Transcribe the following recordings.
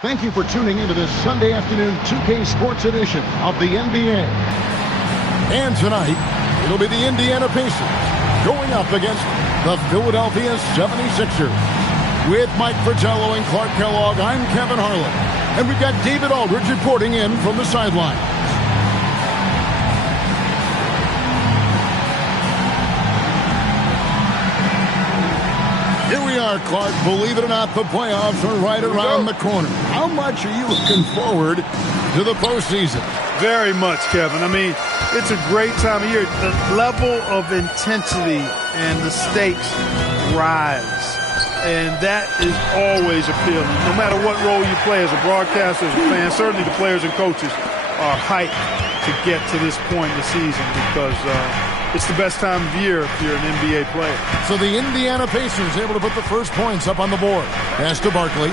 Thank you for tuning into this Sunday afternoon 2K Sports edition of the NBA. And tonight, it'll be the Indiana Pacers going up against the Philadelphia 76ers. With Mike Fratello and Clark Kellogg, I'm Kevin Harlan. And we've got David Aldridge reporting in from the sideline. Here we are, Clark. Believe it or not, the playoffs are right around the corner. How much are you looking forward to the postseason? Very much, Kevin. I mean, it's a great time of year. The level of intensity and the stakes rise. And that is always appealing. No matter what role you play as a broadcaster, as a fan, certainly the players and coaches are hyped to get to this point in the season because it's the best time of year if you're an NBA player. So the Indiana Pacers able to put the first points up on the board. Pass to Barkley.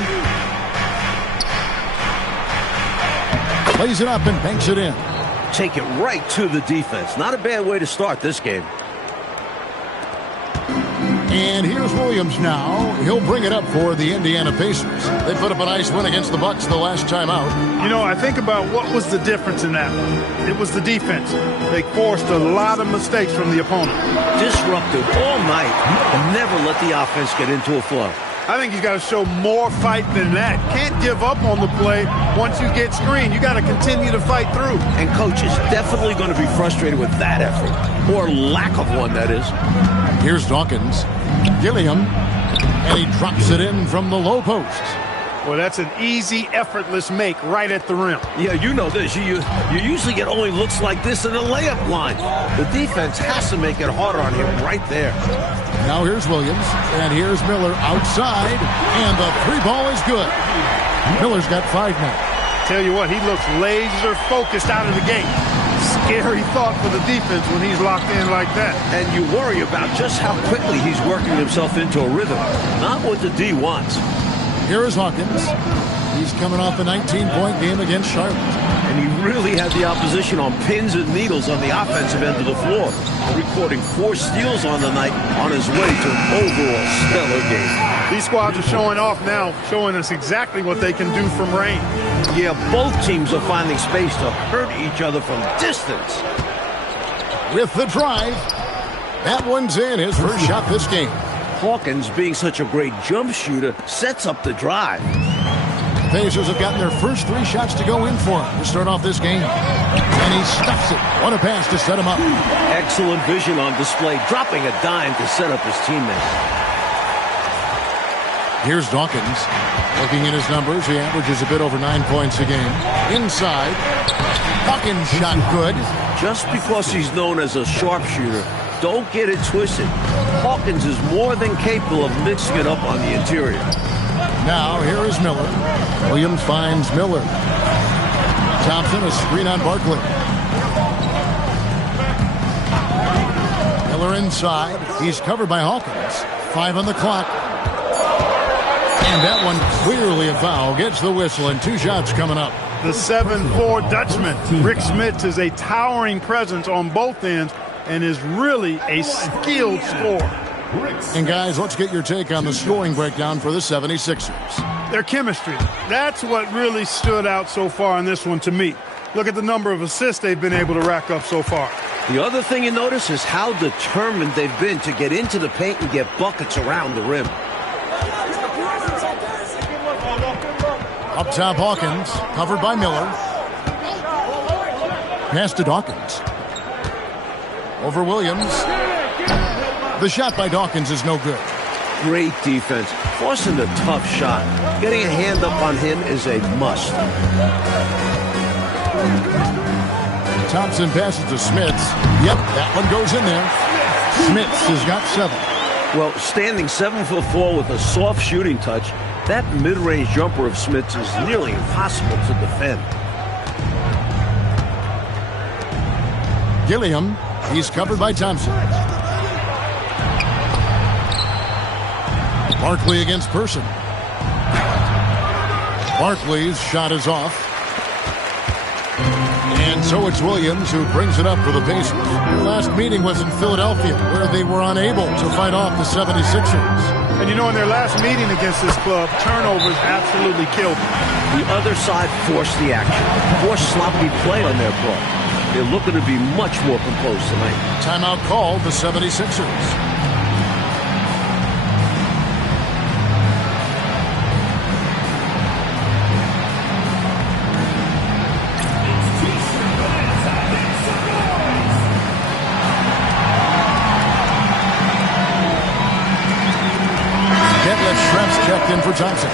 Plays it up and banks it in. Take it right to the defense. Not a bad way to start this game. And here's Williams now. He'll bring it up for the Indiana Pacers. They put up a nice win against the Bucks the last time out. You know, I think about what was the difference in that one. It was the defense. They forced a lot of mistakes from the opponent. Disruptive all night and never let the offense get into a flow. I think you got to show more fight than that. Can't give up on the play once you get screened. You got to continue to fight through. And coach is definitely going to be frustrated with that effort, or lack of one, that is. Here's Dawkins. Gilliam. And he drops it in from the low post. Well, that's an easy, effortless make right at the rim. Yeah, you know this. You usually get only looks like this in the layup line. The defense has to make it harder on him right there. Now here's Williams, and here's Miller outside, and the three ball is good. Miller's got 5 now. Tell you what, he looks laser focused out of the gate. Scary thought for the defense when he's locked in like that. And you worry about just how quickly he's working himself into a rhythm. Not what the D wants. Here is Hawkins. He's coming off a 19-point game against Charlotte. And he really had the opposition on pins and needles on the offensive end of the floor, recording 4 steals on the night on his way to an overall stellar game. These squads are showing off now, showing us exactly what they can do from range. Yeah, both teams are finding space to hurt each other from distance. With the drive, that one's in, his first shot this game. Hawkins, being such a great jump shooter, sets up the drive. The Pacers have gotten their first 3 shots to go in for him to start off this game. And he stuffs it. What a pass to set him up. Excellent vision on display, dropping a dime to set up his teammates. Here's Dawkins. Looking at his numbers, he averages a bit over 9 points a game. Inside. Dawkins shot good. Just because he's known as a sharpshooter, don't get it twisted. Hawkins is more than capable of mixing it up on the interior. Now, here is Miller. Williams finds Miller. Thompson, a screen on Barkley. Miller inside. He's covered by Hawkins. 5 on the clock. And that one clearly a foul. Gets the whistle, and 2 shots coming up. The 7'4" Dutchman, Rick Smits, is a towering presence on both ends and is really a skilled scorer. And guys, let's get your take on the scoring breakdown for the 76ers. Their chemistry. That's what really stood out so far in this one to me. Look at the number of assists they've been able to rack up so far. The other thing you notice is how determined they've been to get into the paint and get buckets around the rim. Up top, Hawkins, covered by Miller. Pass to Dawkins. Over Williams. The shot by Dawkins is no good. Great defense. Forcing a tough shot. Getting a hand up on him is a must. Thompson passes to Smits. Yep, that one goes in there. Smits has got 7. Well, standing 7'4" with a soft shooting touch, that mid-range jumper of Smits is nearly impossible to defend. Gilliam, he's covered by Thompson. Barkley against Person. Barkley's shot is off. And so it's Williams who brings it up for the Pacers. Their last meeting was in Philadelphia, where they were unable to fight off the 76ers. And you know, in their last meeting against this club, turnovers absolutely killed them. The other side forced the action, forced sloppy play on their part. They're looking to be much more composed tonight. Timeout called the 76ers. Checked in for Johnson.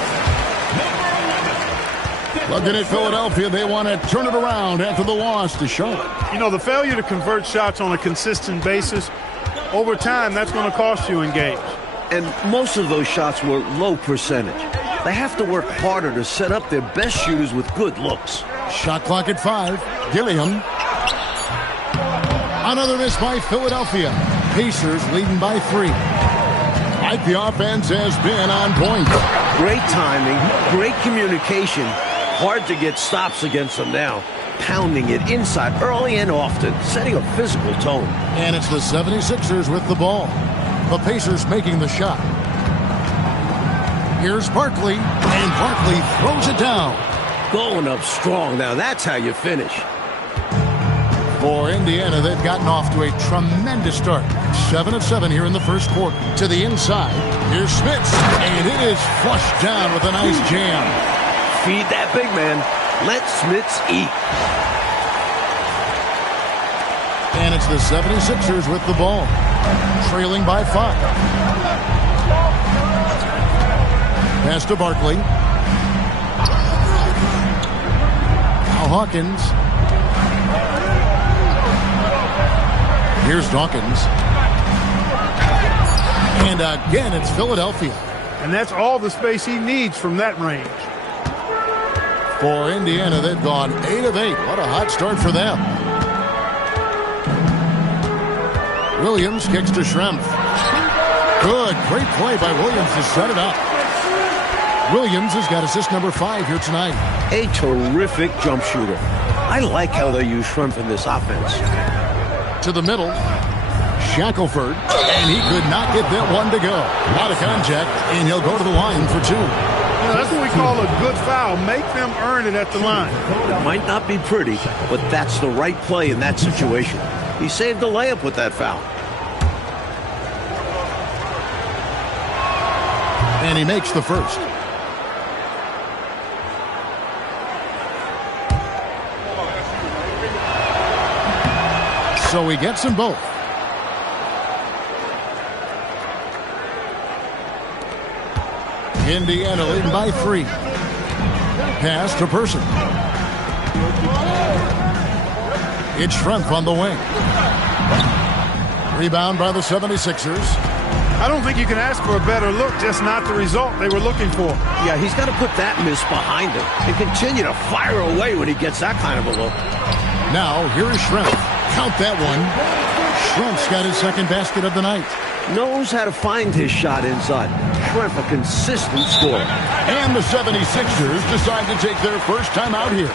Looking at Philadelphia, they want to turn it around after the loss to Charlotte. You know, the failure to convert shots on a consistent basis, over time, that's going to cost you in games. And most of those shots were low percentage. They have to work harder to set up their best shooters with good looks. Shot clock at 5. Gilliam. Another miss by Philadelphia. Pacers leading by 3. The offense has been on point. Great timing, great communication. Hard to get stops against them now. Pounding it inside early and often, setting a physical tone. And it's the 76ers with the ball. The Pacers making the shot. Here's Barkley, and Barkley throws it down. Going up strong. Now that's how you finish. For Indiana, they've gotten off to a tremendous start. 7 of 7 here in the first quarter. To the inside, here's Smits, and it is flushed down with a nice jam. Feed that big man. Let Smits eat. And it's the 76ers with the ball, trailing by 5. Pass to Barkley. Now Hawkins. Here's Dawkins. And again, it's Philadelphia. And that's all the space he needs from that range. For Indiana, they've gone 8 of 8. What a hot start for them. Williams kicks to Schrempf. Good, great play by Williams to set it up. Williams has got assist number 5 here tonight. A terrific jump shooter. I like how they use Schrempf in this offense. To the middle, Shackelford, and he could not get that one to go. Out of contact, and he'll go to the line for 2. That's what we call a good foul. Make them earn it at the line. It might not be pretty, but that's the right play in that situation. He saved the layup with that foul. And he makes the first. So he gets them both. Indiana leading by 3. Pass to Person. It's Schrempf on the wing. Rebound by the 76ers. I don't think you can ask for a better look, just not the result they were looking for. Yeah, he's got to put that miss behind him and continue to fire away when he gets that kind of a look. Now, here is Schrempf. Count that one. Schrempf's got his second basket of the night. Knows how to find his shot inside. Schrempf, a consistent scorer. And the 76ers decide to take their first time out here.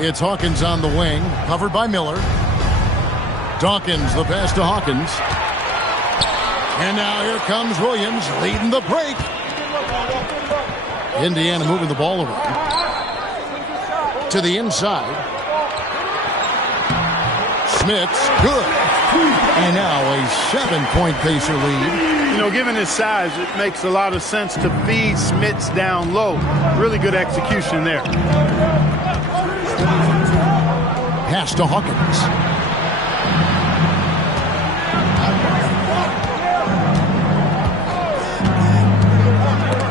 It's Hawkins on the wing, covered by Miller. Dawkins, the pass to Hawkins. And now here comes Williams leading the break. Indiana moving the ball around. To the inside. Smits, good. And now a 7-point Pacer lead. You know, given his size, it makes a lot of sense to feed Smits down low. Really good execution there. Pass to Hawkins.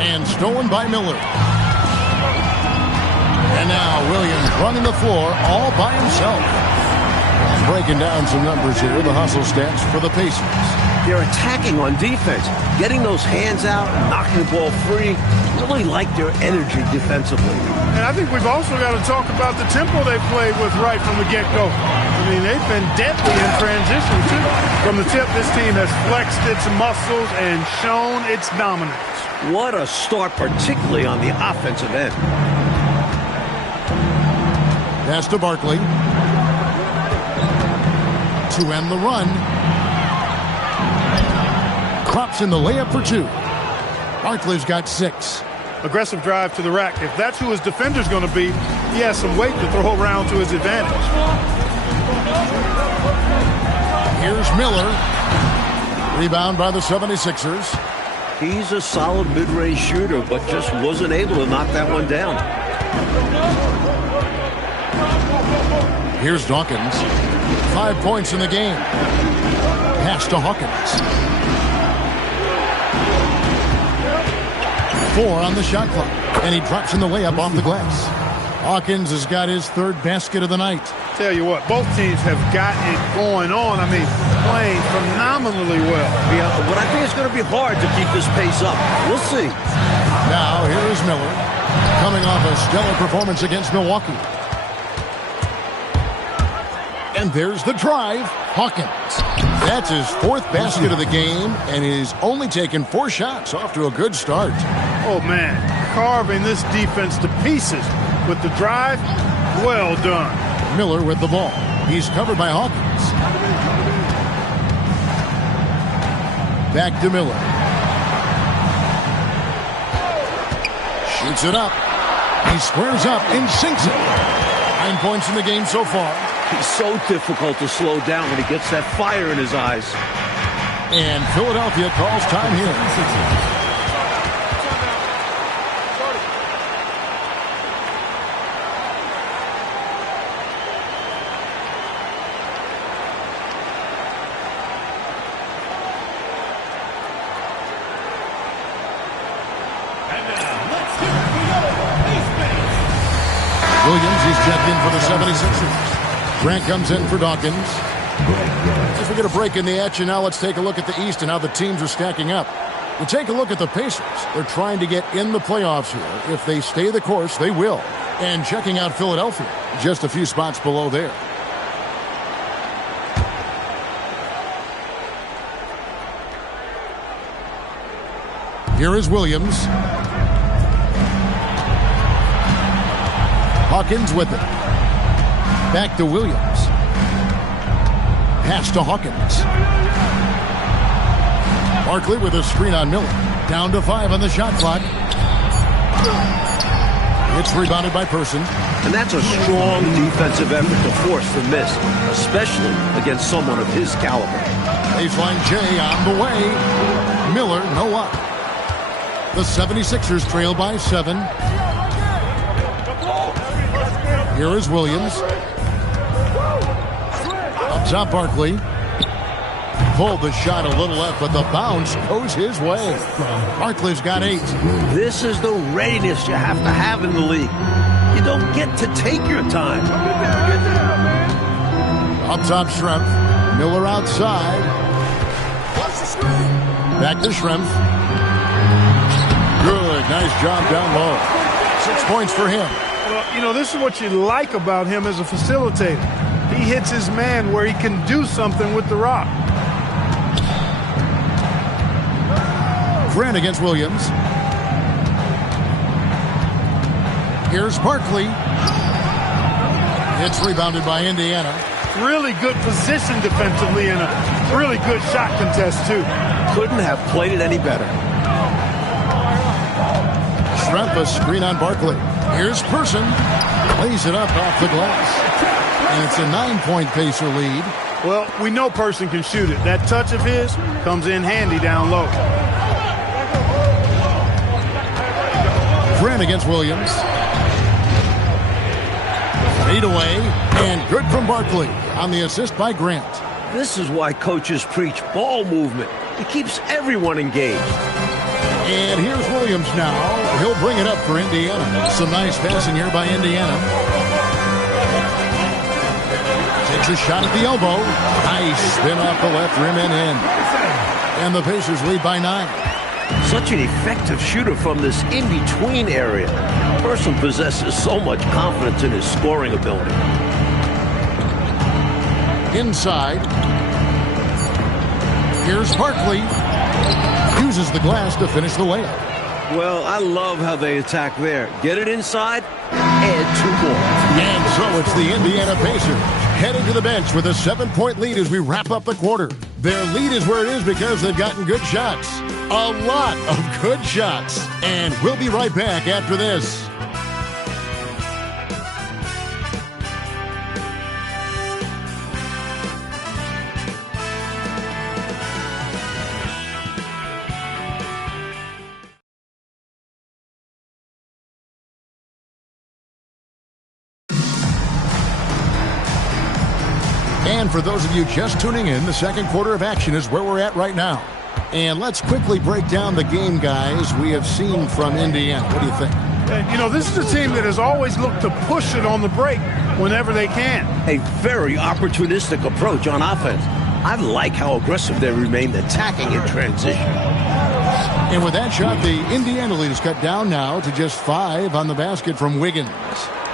And stolen by Miller. And And now Williams running the floor all by himself. Breaking down some numbers here, the hustle stats for the Pacers. They're attacking on defense, getting those hands out, knocking the ball free. Really like their energy defensively. And I think we've also got to talk about the tempo they played with right from the get-go. I mean, they've been deadly in transition, too. From the tip, this team has flexed its muscles and shown its dominance. What a start, particularly on the offensive end. Pass to Barkley. To end the run. Crops in the layup for 2. Barkley's got 6. Aggressive drive to the rack. If that's who his defender's going to be, he has some weight to throw around to his advantage. Here's Miller. Rebound by the 76ers. He's a solid mid-range shooter, but just wasn't able to knock that one down. Here's Dawkins. 5 points in the game. Pass to Hawkins. 4 on the shot clock. And he drops in the layup off the glass. Hawkins has got his 3rd basket of the night. Tell you what, both teams have got it going on. I mean, playing phenomenally well. Yeah, but I think it's going to be hard to keep this pace up. We'll see. Now, here is Miller, coming off a stellar performance against Milwaukee. And there's the drive. Hawkins. That's his 4th basket of the game, and he's only taken 4 shots. Off to a good start. Oh, man, carving this defense to pieces with the drive. Well done. Miller with the ball. He's covered by Hawkins. Back to Miller. Shoots it up. He squares up and sinks it. 9 points in the game so far. He's so difficult to slow down when he gets that fire in his eyes. And Philadelphia calls time here. Williams, he's checked in for the 76ers. Grant comes in for Dawkins. As we get a break in the action now, let's take a look at the East and how the teams are stacking up. We take a look at the Pacers. They're trying to get in the playoffs here. If they stay the course, they will. And checking out Philadelphia, just a few spots below there. Here is Williams. Hawkins with it. Back to Williams. Pass to Hawkins. Barkley with a screen on Miller. Down to 5 on the shot clock. It's rebounded by Person. And that's a strong defensive effort to force the miss, especially against someone of his caliber. Baseline J on the way. Miller, no up. The 76ers trail by 7. Here is Williams. Up top, Barkley. Pulled the shot a little left, but the bounce goes his way. Barkley's got 8. This is the readiness you have to have in the league. You don't get to take your time. Up top, Schrempf. Miller outside. Back to Schrempf. Good, nice job down low. 6 points for him. Well, you know, this is what you like about him as a facilitator. He hits his man where he can do something with the rock. Grant against Williams. Here's Barkley. It's rebounded by Indiana. Really good position defensively and a really good shot contest, too. Couldn't have played it any better. Schrempf, a screen on Barkley. Here's Person. Lays it up off the glass. And it's a 9-point Pacer lead. Well, we know Person can shoot it. That touch of his comes in handy down low. Grant against Williams. Fade away, and good from Barkley on the assist by Grant. This is why coaches preach ball movement. It keeps everyone engaged. And here's Williams now. He'll bring it up for Indiana. Some nice passing here by Indiana. Takes a shot at the elbow. Nice spin off the left rim and in. And the Pacers lead by 9. Such an effective shooter from this in-between area. The person possesses so much confidence in his scoring ability. Inside. Here's Barkley. Uses the glass to finish the layup. Well, I love how they attack there. Get it inside, add 2 more. And so it's the Indiana Pacers heading to the bench with a 7-point lead as we wrap up the quarter. Their lead is where it is because they've gotten good shots. A lot of good shots. And we'll be right back after this. And for those of you just tuning in, the second quarter of action is where we're at right now. And let's quickly break down the game, guys, we have seen from Indiana. What do you think? You know, this is a team that has always looked to push it on the break whenever they can. A very opportunistic approach on offense. I like how aggressive they remain attacking in transition. And with that shot, the Indiana lead is cut down now to just 5 on the basket from Wiggins.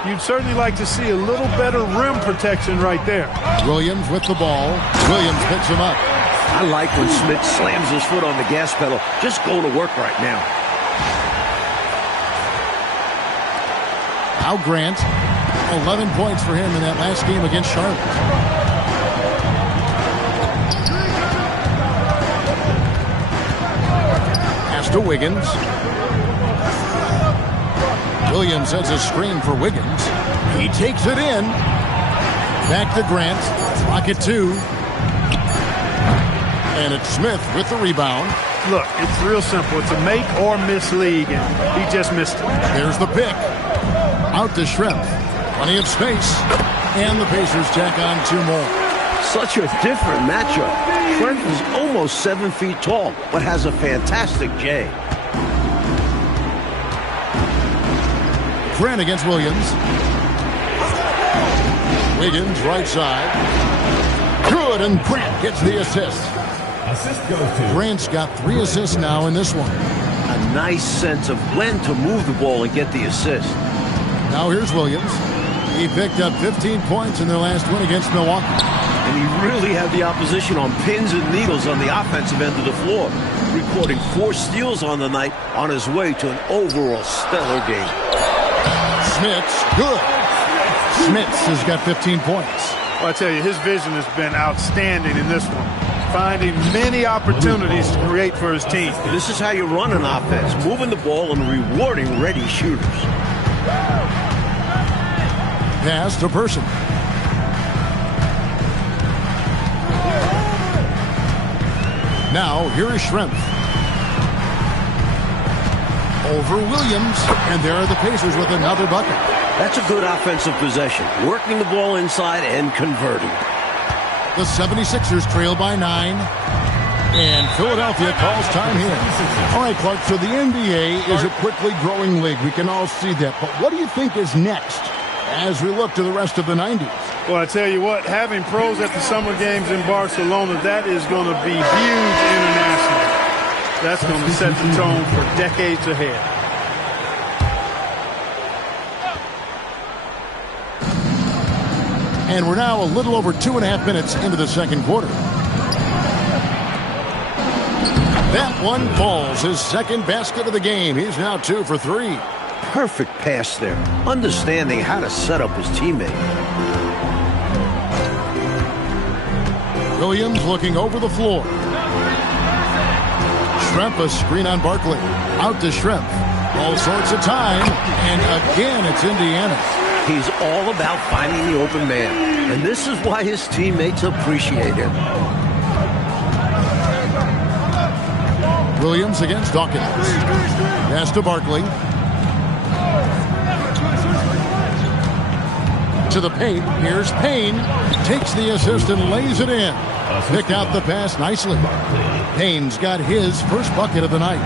You'd certainly like to see a little better rim protection right there. Williams with the ball. Williams picks him up. I like when Smith slams his foot on the gas pedal. Just go to work right now. Now Grant. 11 points for him in that last game against Charlotte. Pass to Wiggins. Williams sets a screen for Wiggins. He takes it in. Back to Grant. Clock at 2. And it's Smith with the rebound. Look, it's real simple. It's a make or miss league, and he just missed it. There's the pick. Out to Schrempf. Plenty of space. And the Pacers tack on 2 more. Such a different matchup. Schrempf is almost 7 feet tall, but has a fantastic J. Grant against Williams. Wiggins right side. Good, and Grant gets the assist. Assist goes to Grant's got 3 assists now in this one. A nice sense of when to move the ball and get the assist. Now here's Williams. He picked up 15 points in their last win against Milwaukee. And he really had the opposition on pins and needles on the offensive end of the floor, recording 4 steals on the night on his way to an overall stellar game. Smits, good. Smits has got 15 points. Well, I tell you, his vision has been outstanding in this one, finding many opportunities to create for his team. This is how you run an offense, moving the ball and rewarding ready shooters. Pass to Person. Now, here is Schrempf. Over Williams, and there are the Pacers with another bucket. That's a good offensive possession, working the ball inside and converting. The 76ers trail by 9, and Philadelphia calls time here. All right, Clark, so the NBA is a quickly growing league. We can all see that, but what do you think is next as we look to the rest of the 90s? Well, I tell you what, having pros at the Summer Games in Barcelona, that is going to be huge internationally. That's going to set the tone for decades ahead. And we're now a little over 2.5 minutes into the second quarter. That one falls, his second basket of the game. He's now 2 for 3. Perfect pass there, understanding how to set up his teammate. Williams looking over the floor. Schrempf, a screen on Barkley. Out to Schrempf. All sorts of time. And again, it's Indiana. He's all about finding the open man. And this is why his teammates appreciate him. Williams against Dawkins. Pass to Barkley. To the paint. Here's Payne. Takes the assist and lays it in. Picked out the pass nicely. Payne's got his first bucket of the night.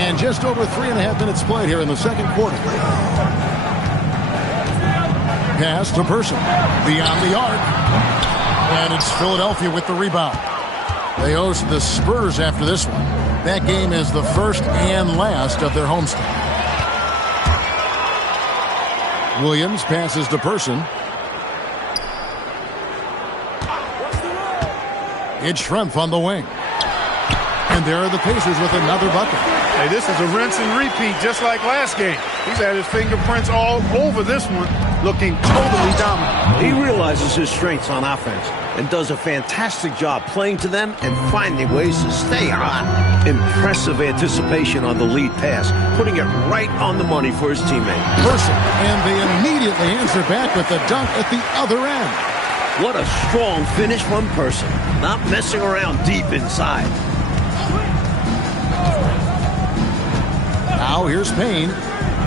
And just over 3.5 minutes played here in the second quarter. Pass to Person. Beyond the arc. And it's Philadelphia with the rebound. They host the Spurs after this one. That game is the first and last of their homestand. Williams passes to Person. It's Schrempf on the wing. And there are the Pacers with another bucket. Hey, this is a rinse and repeat just like last game. He's had his fingerprints all over this one, looking totally dominant. He realizes his strengths on offense and does a fantastic job playing to them and finding ways to stay hot. Impressive anticipation on the lead pass, putting it right on the money for his teammate. Person, and they immediately answer back with the dunk at the other end. What a strong finish from Person, not messing around deep inside. Now here's Payne.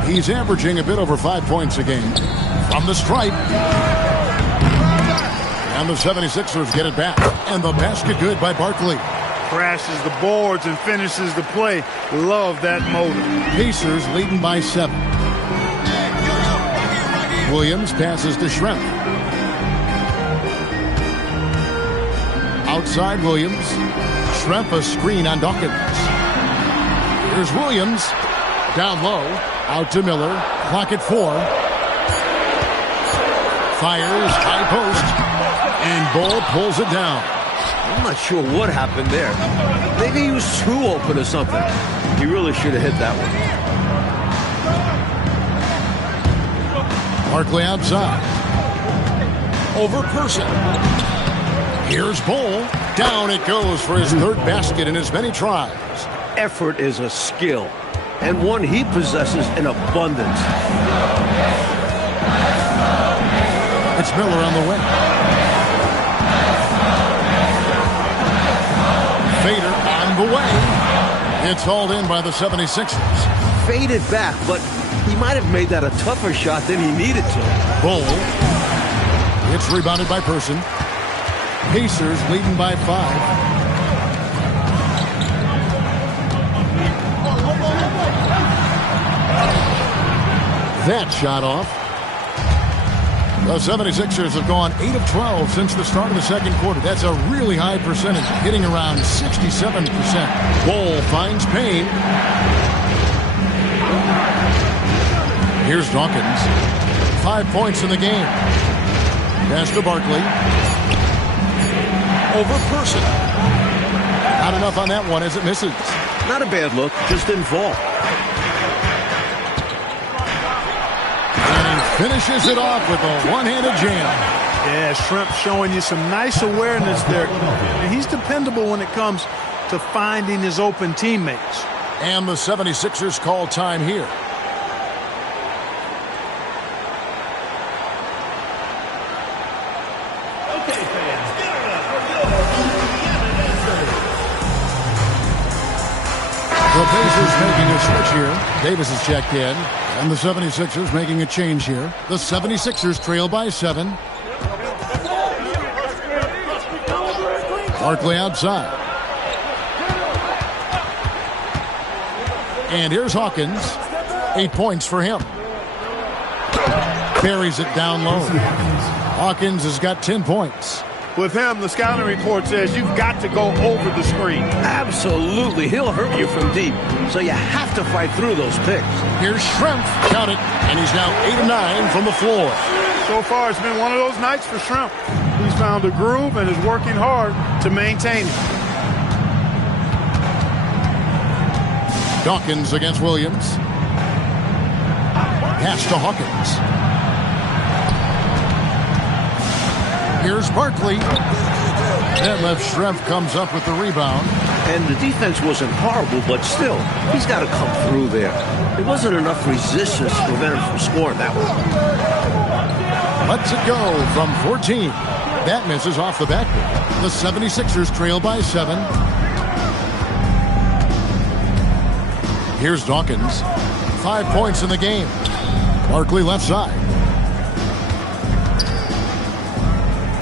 He's averaging a bit over 5 points a game. From the stripe. And the 76ers get it back. And the basket good by Barkley. Crashes the boards and finishes the play. Love that motor. Pacers leading by 7. Williams passes to Schrempf. Outside Williams. Schrempf a screen on Dawkins. Here's Williams. Down low. Out to Miller. Clock at 4. Fires. High post. And Ball pulls it down. I'm not sure what happened there. Maybe he was too open or something. He really should have hit that one. Barkley outside. Over Person. Here's Ball. Down it goes for his third basket in as many tries. Effort is a skill, and one he possesses in abundance. It's Miller on the wing. Fader on the way. It's hauled in by the 76ers. Faded back, but he might have made that a tougher shot than he needed to. Bull. It's rebounded by Person. Pacers leading by 5. That shot off. The 76ers have gone 8 of 12 since the start of the second quarter. That's a really high percentage, hitting around 67%. Ball finds Payne. Here's Dawkins. 5 points in the game. Pass to Barkley. Over Person. Not enough on that one as it misses. Not a bad look, just didn't fall. Finishes it off with a one-handed jam. Yeah, Schrempf showing you some nice awareness there. And he's dependable when it comes to finding his open teammates. And the 76ers call time here. Okay, fans, get it up. The Pacers making a switch here. Davis is checked in. And the 76ers making a change here. The 76ers trail by 7. Barkley outside. And here's Hawkins. 8 points for him. Buries it down low. Hawkins has got 10 points. With him, the scouting report says you've got to go over the screen. Absolutely. He'll hurt you from deep, so you have to fight through those picks. Here's Schrempf. Count it. And he's now 8 of 9 from the floor. So far, it's been one of those nights for Schrempf. He's found a groove and is working hard to maintain it. Dawkins against Williams. Pass to Hawkins. Here's Barkley. That left Schrempf comes up with the rebound. And the defense wasn't horrible, but still, he's got to come through there. There wasn't enough resistance to prevent him from scoring that one. Lets it go from 14. That misses off the backboard. The 76ers trail by 7. Here's Dawkins. 5 points in the game. Barkley left side.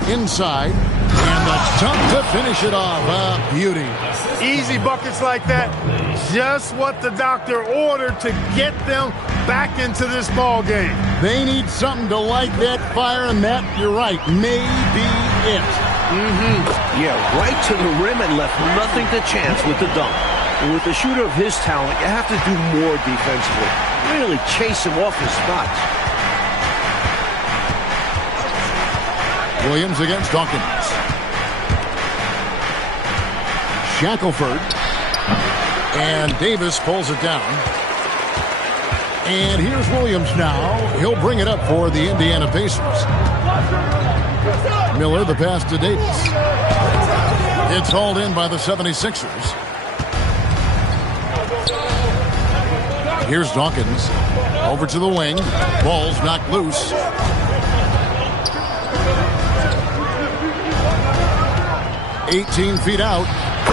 Inside. And the dunk to finish it off. A beauty. Easy buckets like that Just what the doctor ordered to get them back into this ball game. They need something to light that fire, and that, you're right, may be it. Yeah, right to the rim and left nothing to chance with the dunk. And with a shooter of his talent, you have to do more defensively. Really chase him off his spots. Williams against Dawkins. Shackelford. And Davis pulls it down. And here's Williams now. He'll bring it up for the Indiana Pacers. Miller, the pass to Davis. It's hauled in by the 76ers. Here's Dawkins. Over to the wing. Ball's knocked loose. "18 feet out.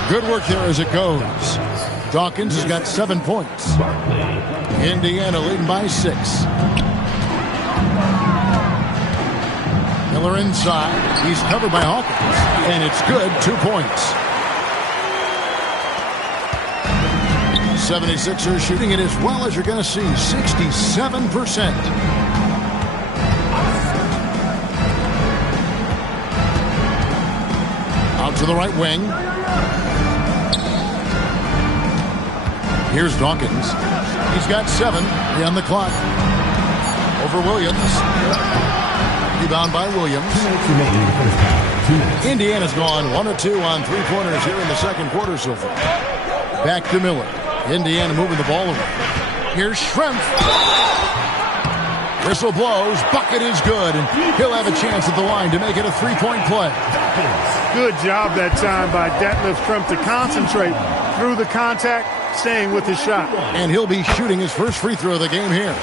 Good work there as it goes. Dawkins has got 7 points. Indiana leading by 6. Miller inside. He's covered by Hawkins. And it's good. 2 points. 76ers shooting it as well as you're going to see. 67%. Out to the right wing. Here's Dawkins. He's got 7 on the clock. Over Williams. Rebound by Williams. Indiana's gone 1 of 2 on three-pointers here in the second quarter so far. Back to Miller. Indiana moving the ball away. Here's Schrempf. Whistle blows. Bucket is good. And he'll have a chance at the line to make it a three-point play. Good job that time by Detlef Schrempf to concentrate through the contact, staying with his shot. And he'll be shooting his first free throw of the game here.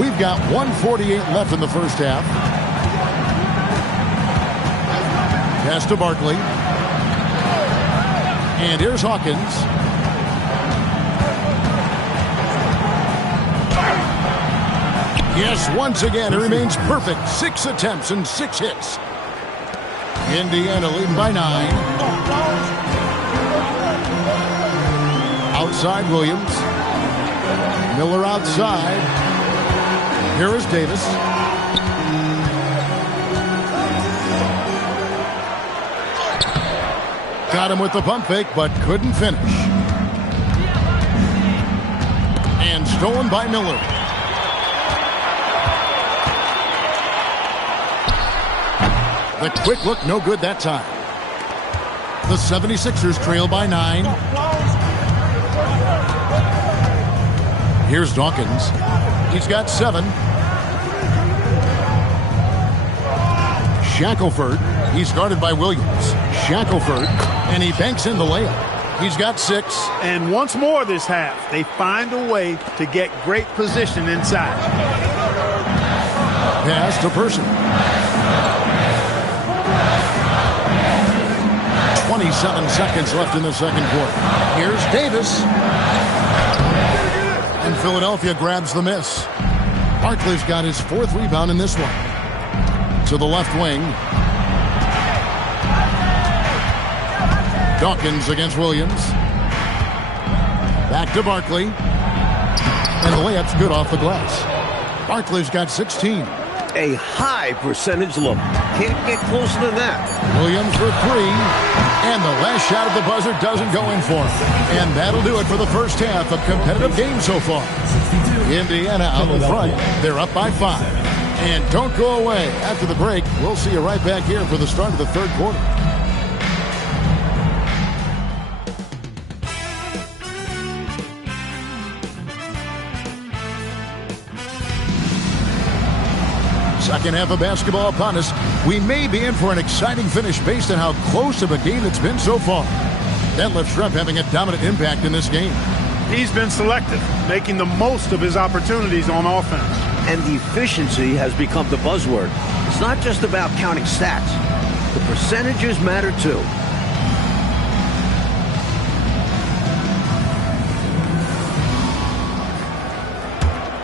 We've got 1:48 left in the first half. Pass to Barkley. And here's Hawkins. Yes, once again, it remains perfect. 6 attempts and 6 hits. Indiana leading by 9. Outside Williams. Miller outside. Here is Davis. Got him with the pump fake, but couldn't finish. And stolen by Miller. The quick look, no good that time. The 76ers trail by 9. Here's Dawkins. He's got 7. Shackelford. He's guarded by Williams. Shackelford. And he banks in the layup. He's got 6. And once more this half, they find a way to get great position inside. Pass to Person. 27 seconds left in the second quarter. Here's Davis. And Philadelphia grabs the miss. Barkley's got his 4th rebound in this one. To the left wing. Dawkins against Williams. Back to Barkley. And the layup's good off the glass. Barkley's got 16. A high percentage look. Can't get closer than that. Williams for 3. And the last shot at the buzzer doesn't go in for him. And that'll do it for the first half of competitive game so far. Indiana out in front. They're up by 5. And don't go away. After the break, we'll see you right back here for the start of the third quarter. Second half of basketball upon us. We may be in for an exciting finish based on how close of a game it's been so far. Detlef Schrempf having a dominant impact in this game. He's been selective, making the most of his opportunities on offense. And the efficiency has become the buzzword. It's not just about counting stats. The percentages matter too.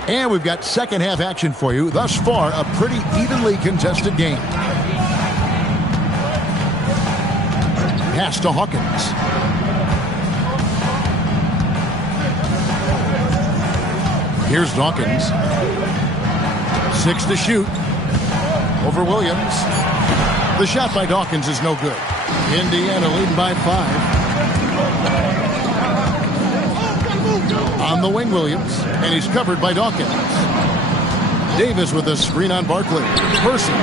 And we've got second half action for you. Thus far, a pretty evenly contested game. Pass to Hawkins. Here's Dawkins. 6 to shoot. Over Williams. The shot by Dawkins is no good. Indiana leading by 5. On the wing, Williams, and he's covered by Dawkins. Davis with a screen on Barkley. Person.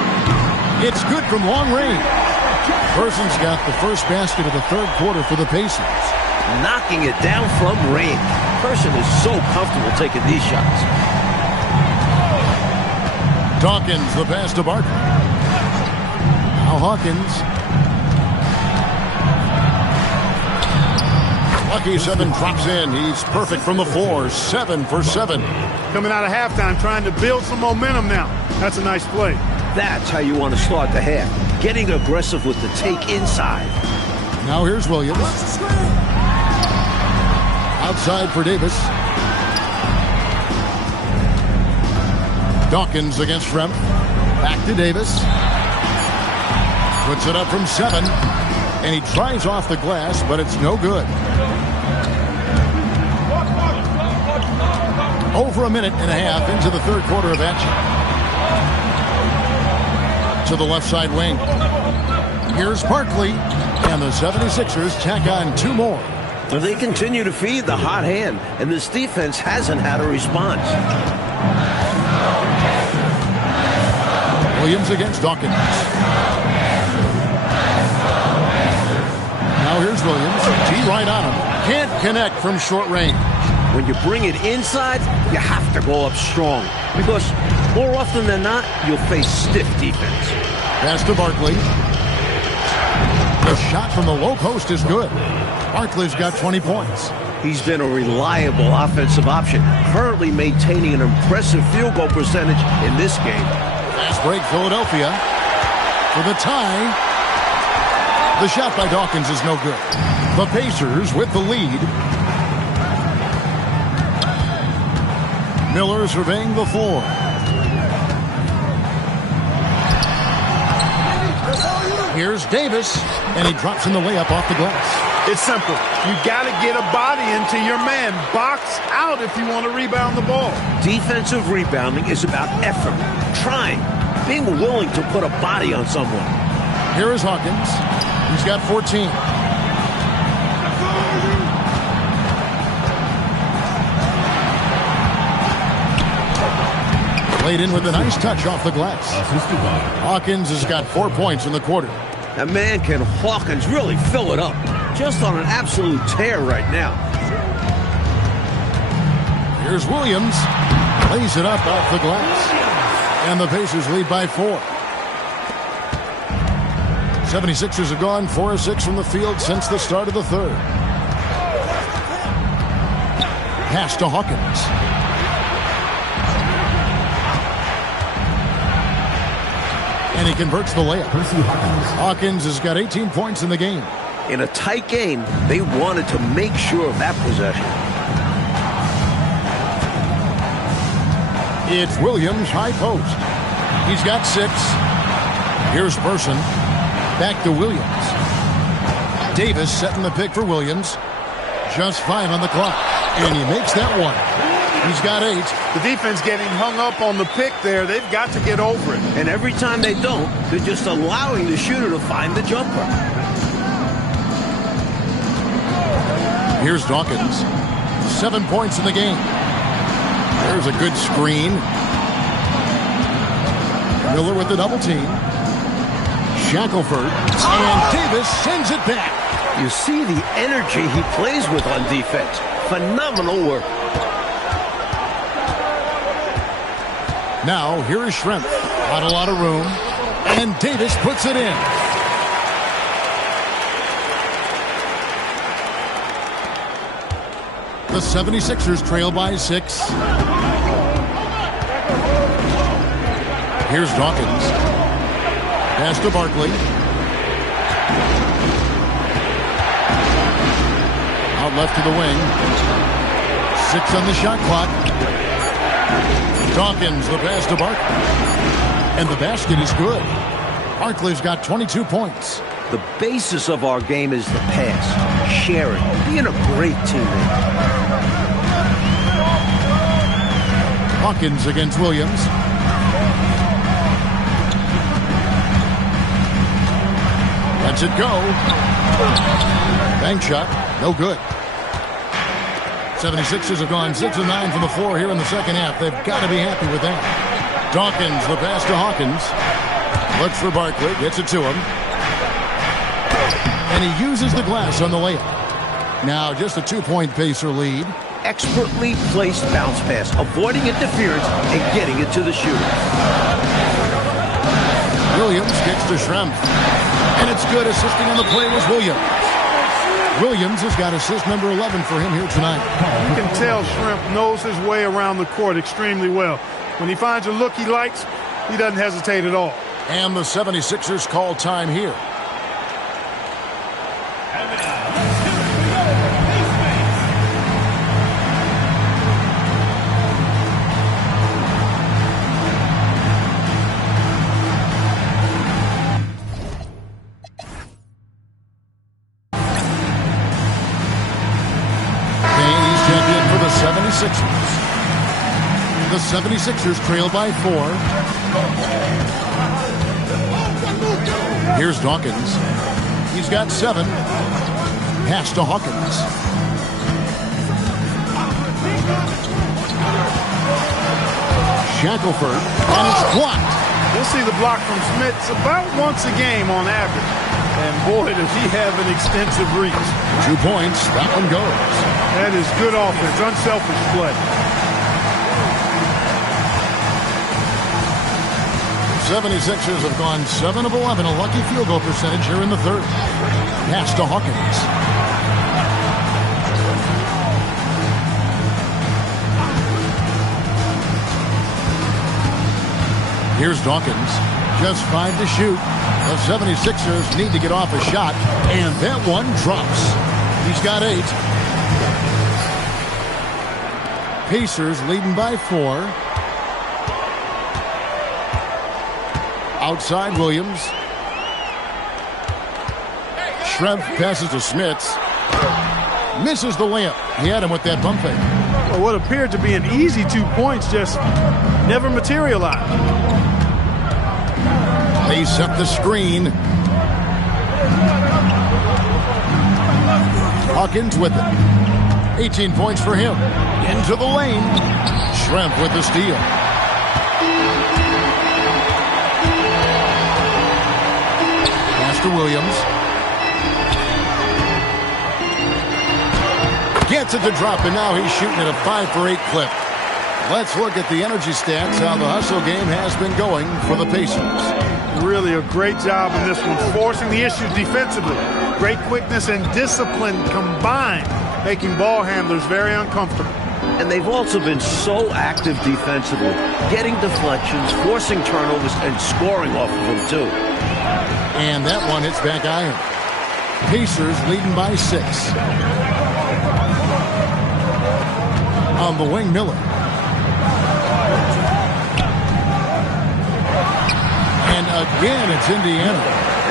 It's good from long range. Person's got the first basket of the third quarter for the Pacers. Knocking it down from range. Person is so comfortable taking these shots. Dawkins, the pass to Barkley. Now Hawkins. Lucky 7 drops in. He's perfect from the floor. 7 for 7. Coming out of halftime, trying to build some momentum now. That's a nice play. That's how you want to start the half. Getting aggressive with the take inside. Now here's Williams. Outside for Davis. Dawkins against Schrempf. Back to Davis. Puts it up from 7. And he tries off the glass, but it's no good. Over a minute and a half into the third quarter of action. To the left side wing. Here's Barkley. And the 76ers tack on 2 more. They continue to feed the hot hand, and this defense hasn't had a response. Williams against Dawkins. Now here's Williams. T right on him. Can't connect from short range. When you bring it inside, you have to go up strong. Because more often than not, you'll face stiff defense. Pass to Barkley. The shot from the low post is good. Barkley's got 20 points. He's been a reliable offensive option, currently maintaining an impressive field goal percentage in this game. Fast break, Philadelphia. For the tie. The shot by Dawkins is no good. The Pacers with the lead. Miller surveying the floor. Here's Davis, and he drops in the layup off the glass. It's simple. You got to get a body into your man. Box out if you want to rebound the ball. Defensive rebounding is about effort, trying, being willing to put a body on someone. Here is Hawkins. He's got 14. Laid in with a nice touch off the glass. Hawkins has got 4 points in the quarter. That man can Hawkins really fill it up. Just on an absolute tear right now. Here's Williams. Lays it up off the glass. And the Pacers lead by 4. 76ers have gone 4 of 6 from the field since the start of the third. Pass to Hawkins. And he converts the layup. Hawkins has got 18 points in the game. In a tight game, they wanted to make sure of that possession. It's Williams, high post. He's got 6. Here's Person. Back to Williams. Davis setting the pick for Williams. Just 5 on the clock. And he makes that one. He's got 8. The defense getting hung up on the pick there. They've got to get over it. And every time they don't, they're just allowing the shooter to find the jumper. Here's Dawkins. 7 points in the game. There's a good screen. Miller with the double team. Shackelford. And Davis sends it back. You see the energy he plays with on defense. Phenomenal work. Now, here is Schrempf. Not a lot of room. And Davis puts it in. The 76ers trail by 6. Here's Dawkins. Pass to Barkley. Out left to the wing. 6 on the shot clock. Dawkins, the pass to Barkley. And the basket is good. Barkley's got 22 points. The basis of our game is the pass, sharing, being a great teammate. Hawkins against Williams. Lets it go. Bank shot. No good. 76ers have gone 6 of 9 from the floor here in the second half. They've got to be happy with that. Dawkins, the pass to Hawkins. Looks for Barkley. Gets it to him. And he uses the glass on the layup. Now just a 2-point Pacer lead. Expertly placed bounce pass, avoiding interference and getting it to the shooter. Williams gets to Schrempf. And it's good. Assisting on the play was Williams. Williams has got assist number 11 for him here tonight. You can tell Schrempf knows his way around the court extremely well. When he finds a look he likes, he doesn't hesitate at all. And the 76ers call time here. The 76ers trail by 4. Here's Dawkins. He's got 7. Pass to Hawkins. Shackelford, and it's blocked. We'll see the block from Smits about once a game on average. And boy, does he have an extensive reach. 2 points. That one goes. That is good offense, unselfish play. 76ers have gone 7 of 11, a lucky field goal percentage here in the third. Pass to Hawkins. Here's Dawkins. Just 5 to shoot. The 76ers need to get off a shot, and that one drops. He's got 8. Pacers leading by 4. Outside Williams. Schrempf passes to Smits. Misses the layup. He had him with that bump fake. Well, what appeared to be an easy 2 points just never materialized. They set the screen. Hawkins with it. 18 points for him. Into the lane. Schrempf with the steal. To Williams. Gets it to drop, and now he's shooting at a 5 for 8 clip. Let's look at the energy stats, how the hustle game has been going for the Pacers. Really a great job in this one, forcing the issues defensively. Great quickness and discipline combined, making ball handlers very uncomfortable. And they've also been so active defensively, getting deflections, forcing turnovers, and scoring off of them, too. And that one hits back iron. Pacers leading by 6. On the wing, Miller. And again, it's Indiana.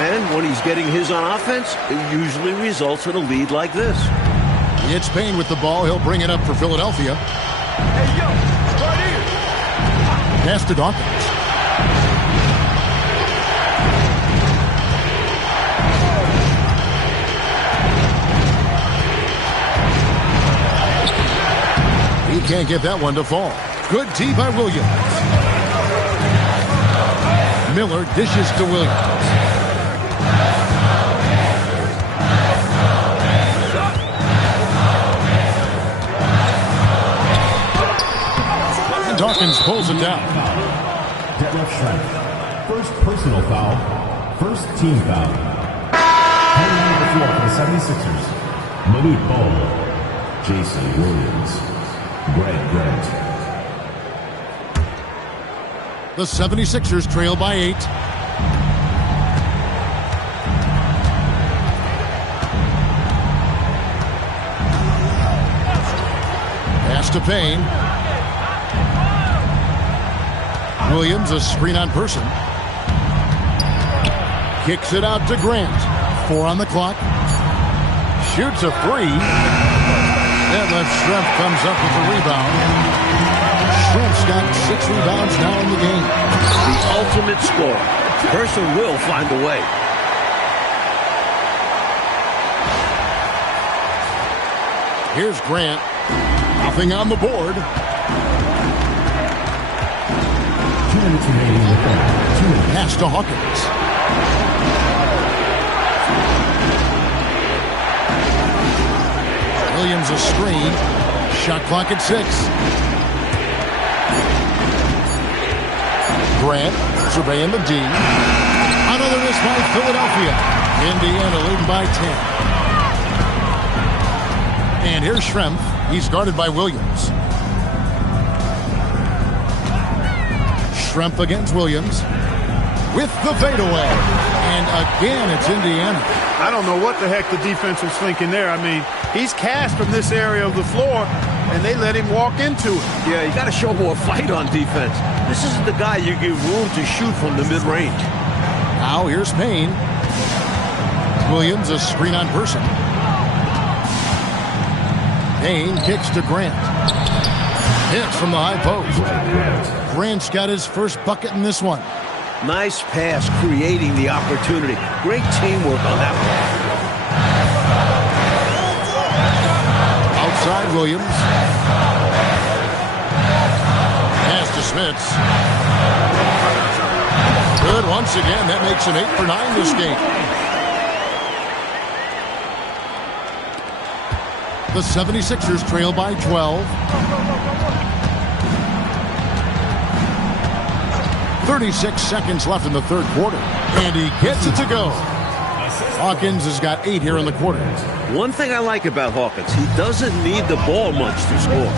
And when he's getting his on offense, it usually results in a lead like this. It's Payne with the ball. He'll bring it up for Philadelphia. Hey, yo, right here. Pass to Dawkins. He can't get that one to fall. Good tee by Williams. Miller dishes to Williams. And Dawkins pulls it down. Detlef Schrempf. First personal foul. First team foul. Coming on the floor for the 76ers. Malik Ball. Jason Williams. Grant Grant. The 76ers trail by 8. Pass to Payne. Williams, a screen on Person. Kicks it out to Grant. 4 on the clock. Shoots a 3. That left Schrempf comes up with the rebound. Schrempf's got 6 rebounds now in the game. The ultimate scorer. Person will find a way. Here's Grant. Nothing on the board. 2 minutes remaining with that. 2 minutes. Pass to Hawkins. Williams a screen. Shot clock at 6. Grant surveying the D. Another miss by Philadelphia. Indiana leading by 10. And here's Schrempf. He's guarded by Williams. Schrempf against Williams with the fadeaway. And again, it's Indiana. I don't know what the heck the defense was thinking there. I mean, he's cast from this area of the floor, and they let him walk into it. Yeah, you got to show more fight on defense. This isn't the guy you give room to shoot from the mid-range. Now here's Payne. Williams a screen on Person. Payne kicks to Grant. Hits from the high post. Grant's got his first bucket in this one. Nice pass, creating the opportunity. Great teamwork on that one. Outside Williams. Pass to Smits. Good once again. That makes him 8 for 9 this game. The 76ers trail by 12. 36 seconds left in the third quarter. And he gets it to go. Hawkins has got 8 here in the quarter. One thing I like about Hawkins, he doesn't need the ball much to score.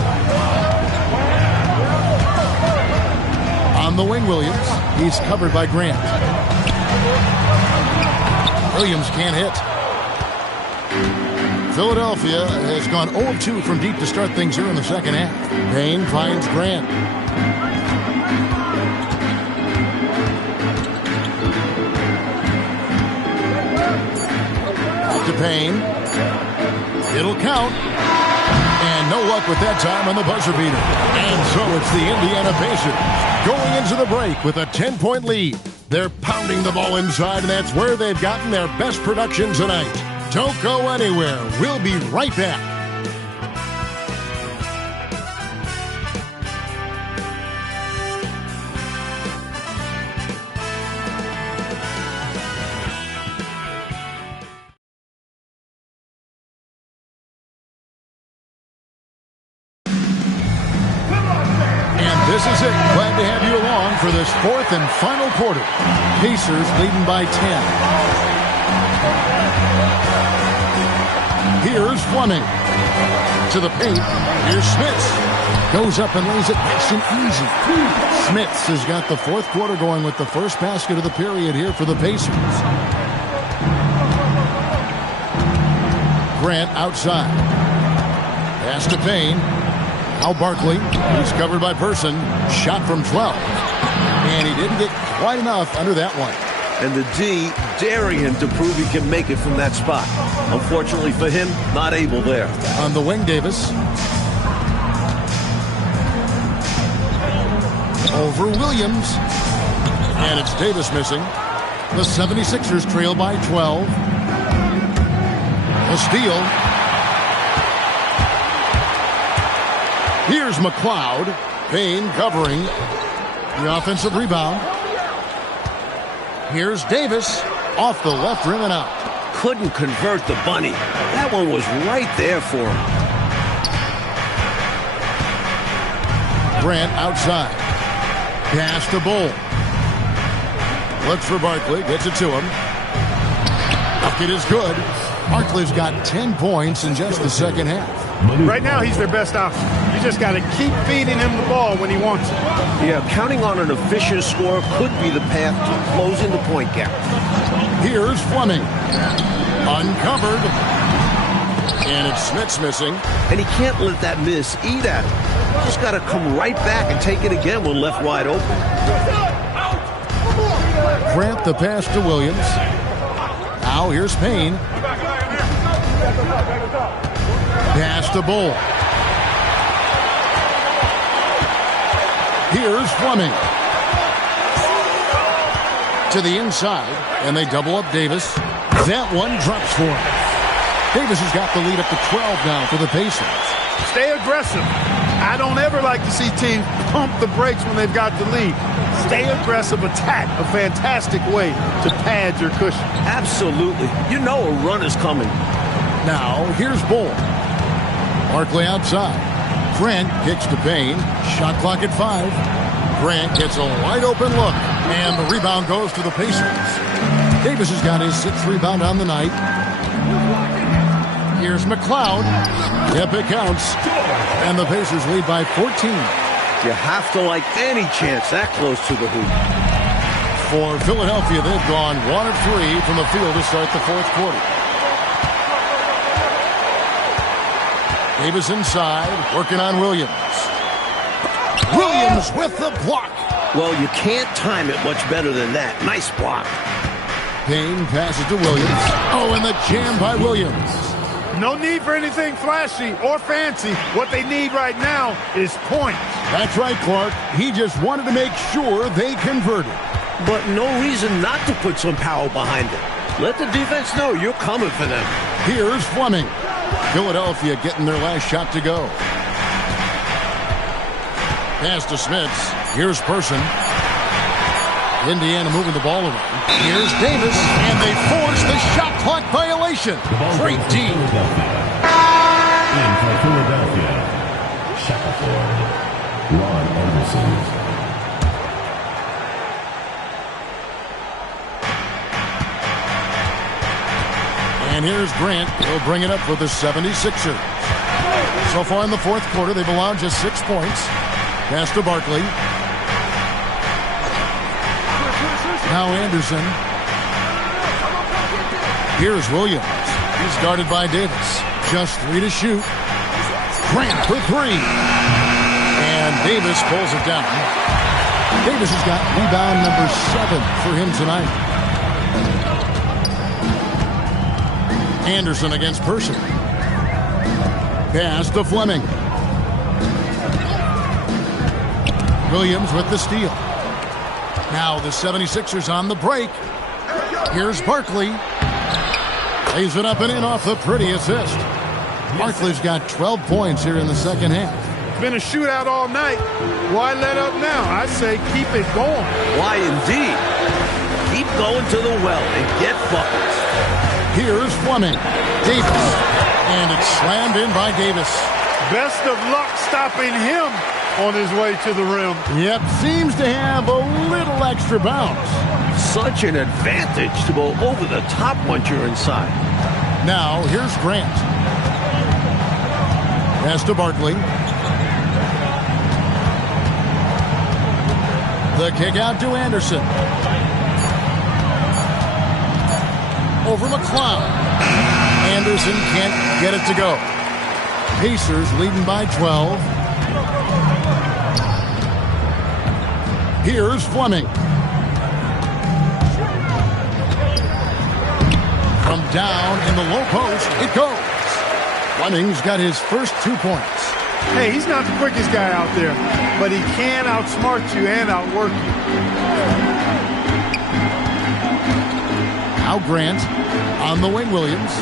On the wing, Williams. He's covered by Grant. Williams can't hit. Philadelphia has gone 0-2 from deep to start things here in the second half. Payne finds Grant. Up to Payne. It'll count. And no luck with that time on the buzzer beater. And so it's the Indiana Pacers going into the break with a 10-point lead. They're pounding the ball inside, and that's where they've gotten their best production tonight. Don't go anywhere. We'll be right back. And this is it. Glad to have you along for this fourth and final quarter. Pacers leading by 10. Here's Fleming. To the paint. Here's Smits. Goes up and lays it nice and easy. Smits has got the fourth quarter going with the first basket of the period here for the Pacers. Grant outside. Pass to Payne. Now Barkley. He's covered by Person. Shot from 12. And he didn't get quite enough under that one. And the D daring him to prove he can make it from that spot. Unfortunately for him, not able there. On the wing, Davis. Over Williams. And it's Davis missing. The 76ers trail by 12. A steal. Here's McLeod. Payne covering the offensive rebound. Here's Davis off the left rim and out. Couldn't convert the bunny. That one was right there for him. Grant outside. Pass to Bull. Looks for Barkley. Gets it to him. Bucket is good. Barkley's got 10 points in just the second half. Right now, he's their best option. You just got to keep feeding him the ball when he wants it. Yeah, counting on an efficient score could be the path to closing the point gap. Here's Fleming. Uncovered. And it's Smits missing. And he can't let that miss eat at him. Just got to come right back and take it again when left wide open. Grant the pass to Williams. Now here's Payne. Pass to Bull. Here's Fleming. To the inside, and they double up Davis. That one drops for him. Davis has got the lead up to 12 now for the Pacers. Stay aggressive. I don't ever like to see teams pump the brakes when they've got the lead. Stay aggressive, attack. A fantastic way to pad your cushion. Absolutely. You know a run is coming. Now, here's Bull. Barkley outside. Grant kicks to Payne. Shot clock at 5. Grant gets a wide open look, and the rebound goes to the Pacers. Davis has got his 6th rebound on the night. Here's McLeod. Yep, it counts. And the Pacers lead by 14. You have to like any chance that close to the hoop. For Philadelphia, they've gone 1 of 3 from the field to start the 4th quarter. Davis inside, working on Williams. Williams with the block. Well, you can't time it much better than that. Nice block. Payne passes to Williams. Oh, and the jam by Williams. No need for anything flashy or fancy. What they need right now is points. That's right, Clark. He just wanted to make sure they converted. But no reason not to put some power behind it. Let the defense know you're coming for them. Here's Fleming. Philadelphia getting their last shot to go. Pass to Smits. Here's Person. Indiana moving the ball around. Here's Davis, and they force the shot clock violation. Great D. In for Philadelphia, Shackelford, Ron Anderson. And here's Grant. He'll bring it up for the 76ers. So far in the 4th quarter, they've allowed just 6 points. Pass to Barkley. Now Anderson. Here's Williams. He's guarded by Davis. Just 3 to shoot. Grant for 3. And Davis pulls it down. Davis has got rebound number 7 for him tonight. Anderson against Person. Pass to Fleming. Williams with the steal. Now the 76ers on the break. Here's Barkley. Lays it up and in off the pretty assist. Barkley's got 12 points here in the second half. It's been a shootout all night. Why let up now? I say keep it going. Why indeed? Keep going to the well and get buckets. Here's Fleming. Davis. And it's slammed in by Davis. Best of luck stopping him on his way to the rim. Yep, seems to have a little extra bounce. Such an advantage to go over the top once you're inside. Now, here's Grant. Pass to Barkley. The kick out to Anderson. Over McLeod. Anderson can't get it to go. Pacers leading by 12. Here's Fleming. From down in the low post, it goes. Fleming's got his first 2 points. Hey, he's not the quickest guy out there, but he can outsmart you and outwork you. Now Grant on the wing, Williams.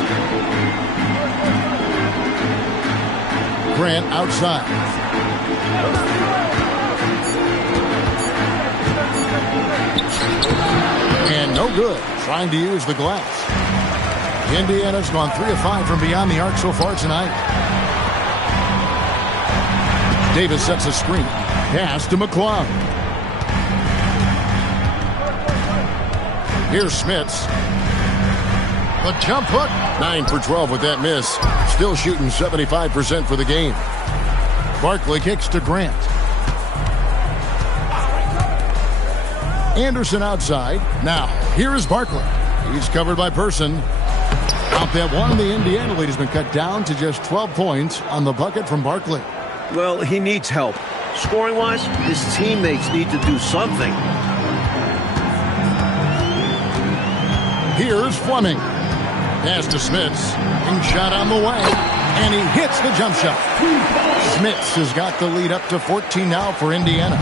Grant outside. And no good. Trying to use the glass. Indiana's gone 3 of 5 from beyond the arc so far tonight. Davis sets a screen. Pass to McLeod. Here's Smits. The jump hook. 9 for 12 with that miss. Still shooting 75% for the game. Barkley kicks to Grant. Anderson outside. Now, here is Barkley. He's covered by Person. Out that one, the Indiana lead has been cut down to just 12 points on the bucket from Barkley. Well, he needs help. Scoring-wise, his teammates need to do something. Here's Fleming. Pass to Smits. Wing shot on the way. And he hits the jump shot. Smits has got the lead up to 14 now for Indiana.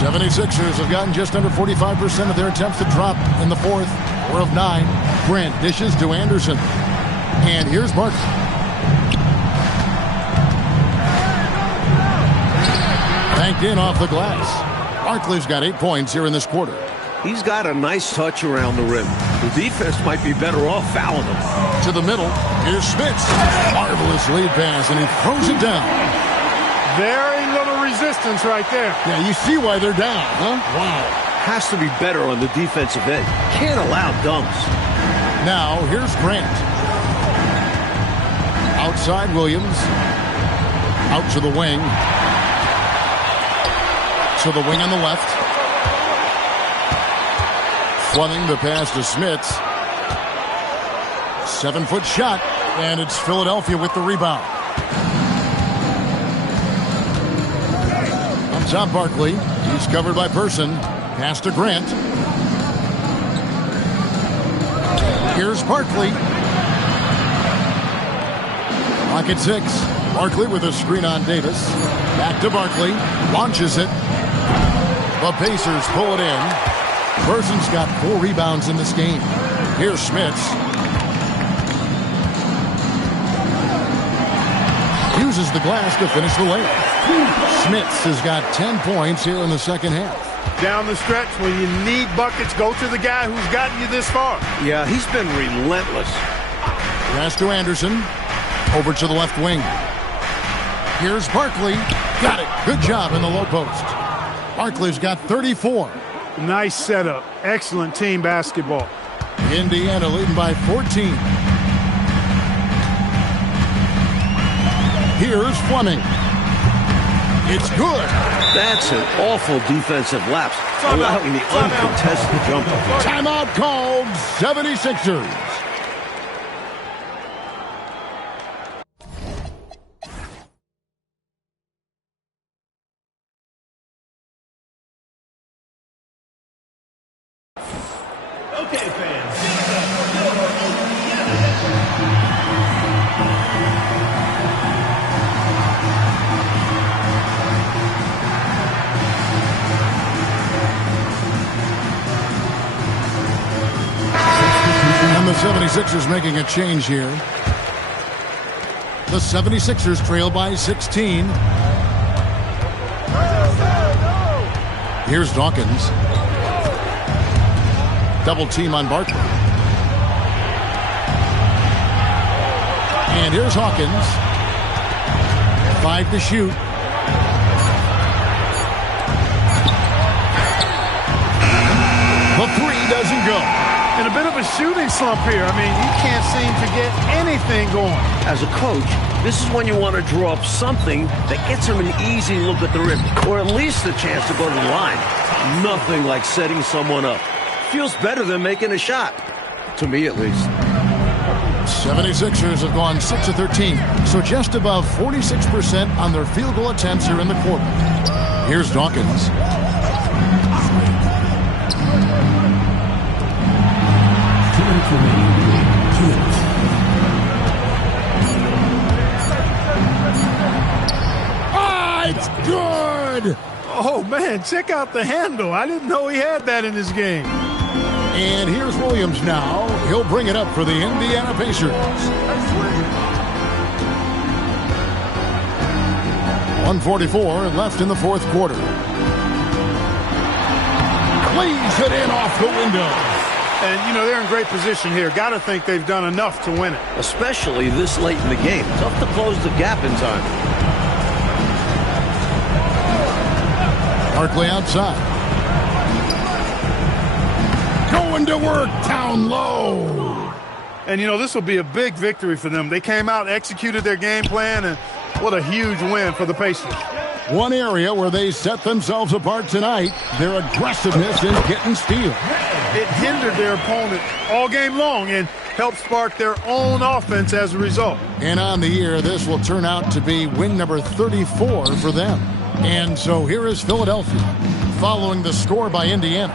76ers have gotten just under 45% of their attempts to drop in the fourth. 4 of 9. Grant dishes to Anderson. And here's Barkley. Banked in off the glass. Barkley's got 8 points here in this quarter. He's got a nice touch around the rim. The defense might be better off fouling him. To the middle. Here's Smits. Marvelous lead pass, and he throws it down. Very little resistance right there. Yeah, you see why they're down, huh? Wow. Has to be better on the defensive end. Can't allow dunks. Now, here's Grant. Outside Williams. Out to the wing. To the wing on the left. Fleming the pass to Smits. 7-foot shot, and it's Philadelphia with the rebound. On top, Barkley. He's covered by Person. Pass to Grant. Here's Barkley. Clock at 6. Barkley with a screen on Davis. Back to Barkley. Launches it. The Pacers pull it in. Person's got 4 rebounds in this game. Here's Smits. Uses the glass to finish the layup. Smits has got 10 points here in the second half. Down the stretch, when you need buckets, go to the guy who's gotten you this far. Yeah, he's been relentless. Pass to Anderson. Over to the left wing. Here's Barkley. Got it. Good job in the low post. Barkley's got 34. Nice setup. Excellent team basketball. Indiana leading by 14. Here's Fleming. It's good. That's an awful defensive lapse, allowing the uncontested jumper. Timeout called. 76ers. Okay, fans. And the 76ers making a change here. The 76ers trail by 16. Here's Dawkins. Double team on Barkley. And here's Hawkins. 5 to shoot. The 3 doesn't go. In a bit of a shooting slump here. I mean, he can't seem to get anything going. As a coach, this is when you want to draw up something that gets him an easy look at the rim, or at least a chance to go to the line. Nothing like setting someone up. Feels better than making a shot. To me, at least. 76ers have gone 6 of 13, so just above 46% on their field goal attempts here in the quarter. Here's Dawkins. Ah, it's good! Oh, man, check out the handle. I didn't know he had that in his game. And here's Williams now. He'll bring it up for the Indiana Pacers. 1:44 left in the fourth quarter. Cleaves it in off the window. And, you know, they're in great position here. Got to think they've done enough to win it. Especially this late in the game. Tough to close the gap in time. Barkley outside. Going to work down low. And, you know, this will be a big victory for them. They came out, executed their game plan, and what a huge win for the Pacers. One area where they set themselves apart tonight, their aggressiveness in getting steals. It hindered their opponent all game long and helped spark their own offense as a result. And on the year, this will turn out to be win number 34 for them. And so here is Philadelphia, following the score by Indiana.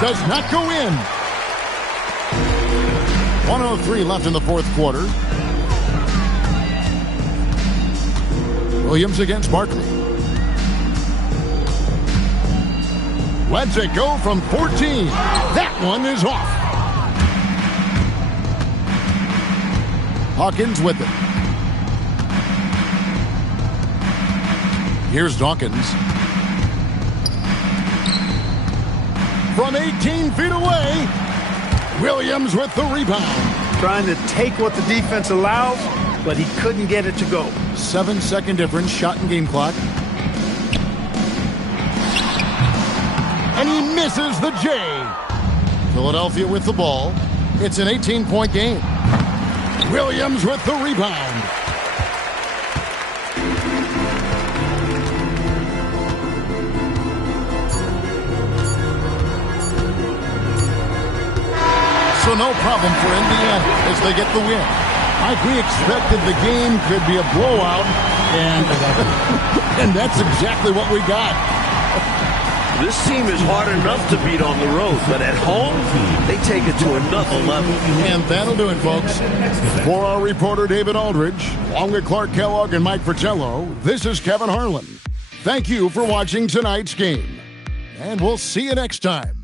Does not go in. 1:03 left in the fourth quarter. Williams against Barkley. Lets it go from 14. That one is off. Hawkins with it. Here's Dawkins. From 18 feet away, Williams with the rebound. Trying to take what the defense allows, but he couldn't get it to go. 7-second difference, shot and game clock. And he misses the J. Philadelphia with the ball. It's an 18-point game. Williams with the rebound. So no problem for Indiana as they get the win. Mike, we expected the game could be a blowout, and that's exactly what we got. This team is hard enough to beat on the road, but at home, they take it to another level. And that'll do it, folks. For our reporter, David Aldridge, along with Clark Kellogg and Mike Fratello, this is Kevin Harlan. Thank you for watching tonight's game, and we'll see you next time.